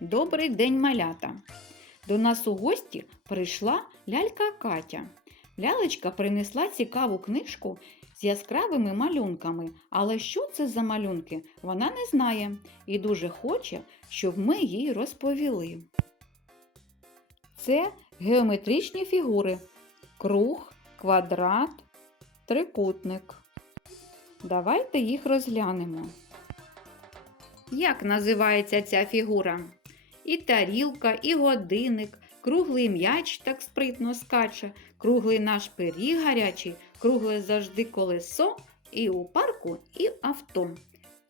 Добрий день, малята! До нас у гості прийшла лялька Катя. Лялечка принесла цікаву книжку з яскравими малюнками, але що це за малюнки, вона не знає і дуже хоче, щоб ми їй розповіли. Це геометричні фігури: круг, квадрат, трикутник. Давайте їх розглянемо. Як називається ця фігура? І тарілка, і годинник, круглий м'яч так спритно скаче, круглий наш пиріг гарячий, кругле завжди колесо, і у парку, і авто.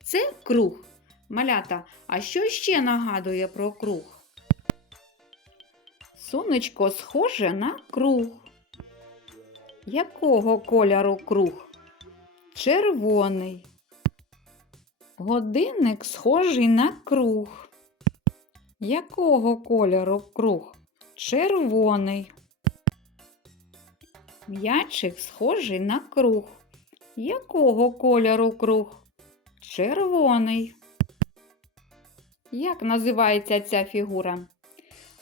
Це круг. Малята, а що ще нагадує про круг? Сонечко схоже на круг. Якого кольору круг? Червоний. Годинник схожий на круг. Якого кольору круг? Червоний. М'ячик схожий на круг. Якого кольору круг? Червоний. Як називається ця фігура?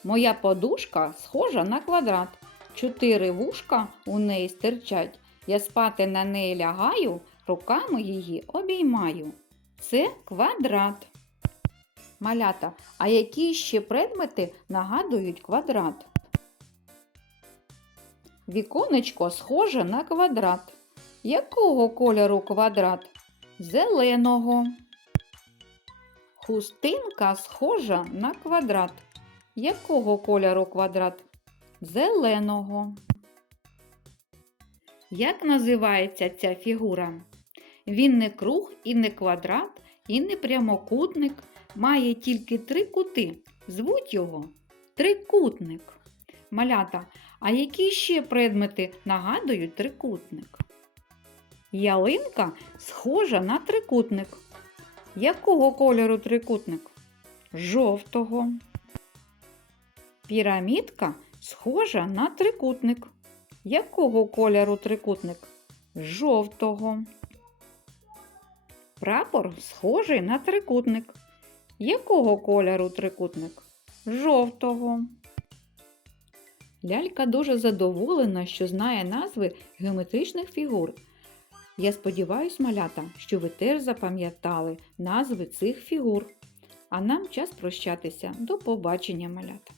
Моя подушка схожа на квадрат. Чотири вушка у неї стирчать. Я спати на неї лягаю, руками її обіймаю. Це квадрат. Малята, а які ще предмети нагадують квадрат? Віконечко схоже на квадрат. Якого кольору квадрат? Зеленого. Хустинка схожа на квадрат. Якого кольору квадрат? Зеленого. Як називається ця фігура? Він не круг і не квадрат, і не прямокутник, має тільки три кути. Звуть його трикутник. Малята, а які ще предмети нагадують трикутник? Ялинка схожа на трикутник. Якого кольору трикутник? Жовтого. Пірамідка схожа на трикутник. Якого кольору трикутник? Жовтого. Прапор схожий на трикутник. Якого кольору трикутник? Жовтого. Лялька дуже задоволена, що знає назви геометричних фігур. Я сподіваюсь, малята, що ви теж запам'ятали назви цих фігур. А нам час прощатися. До побачення, малята!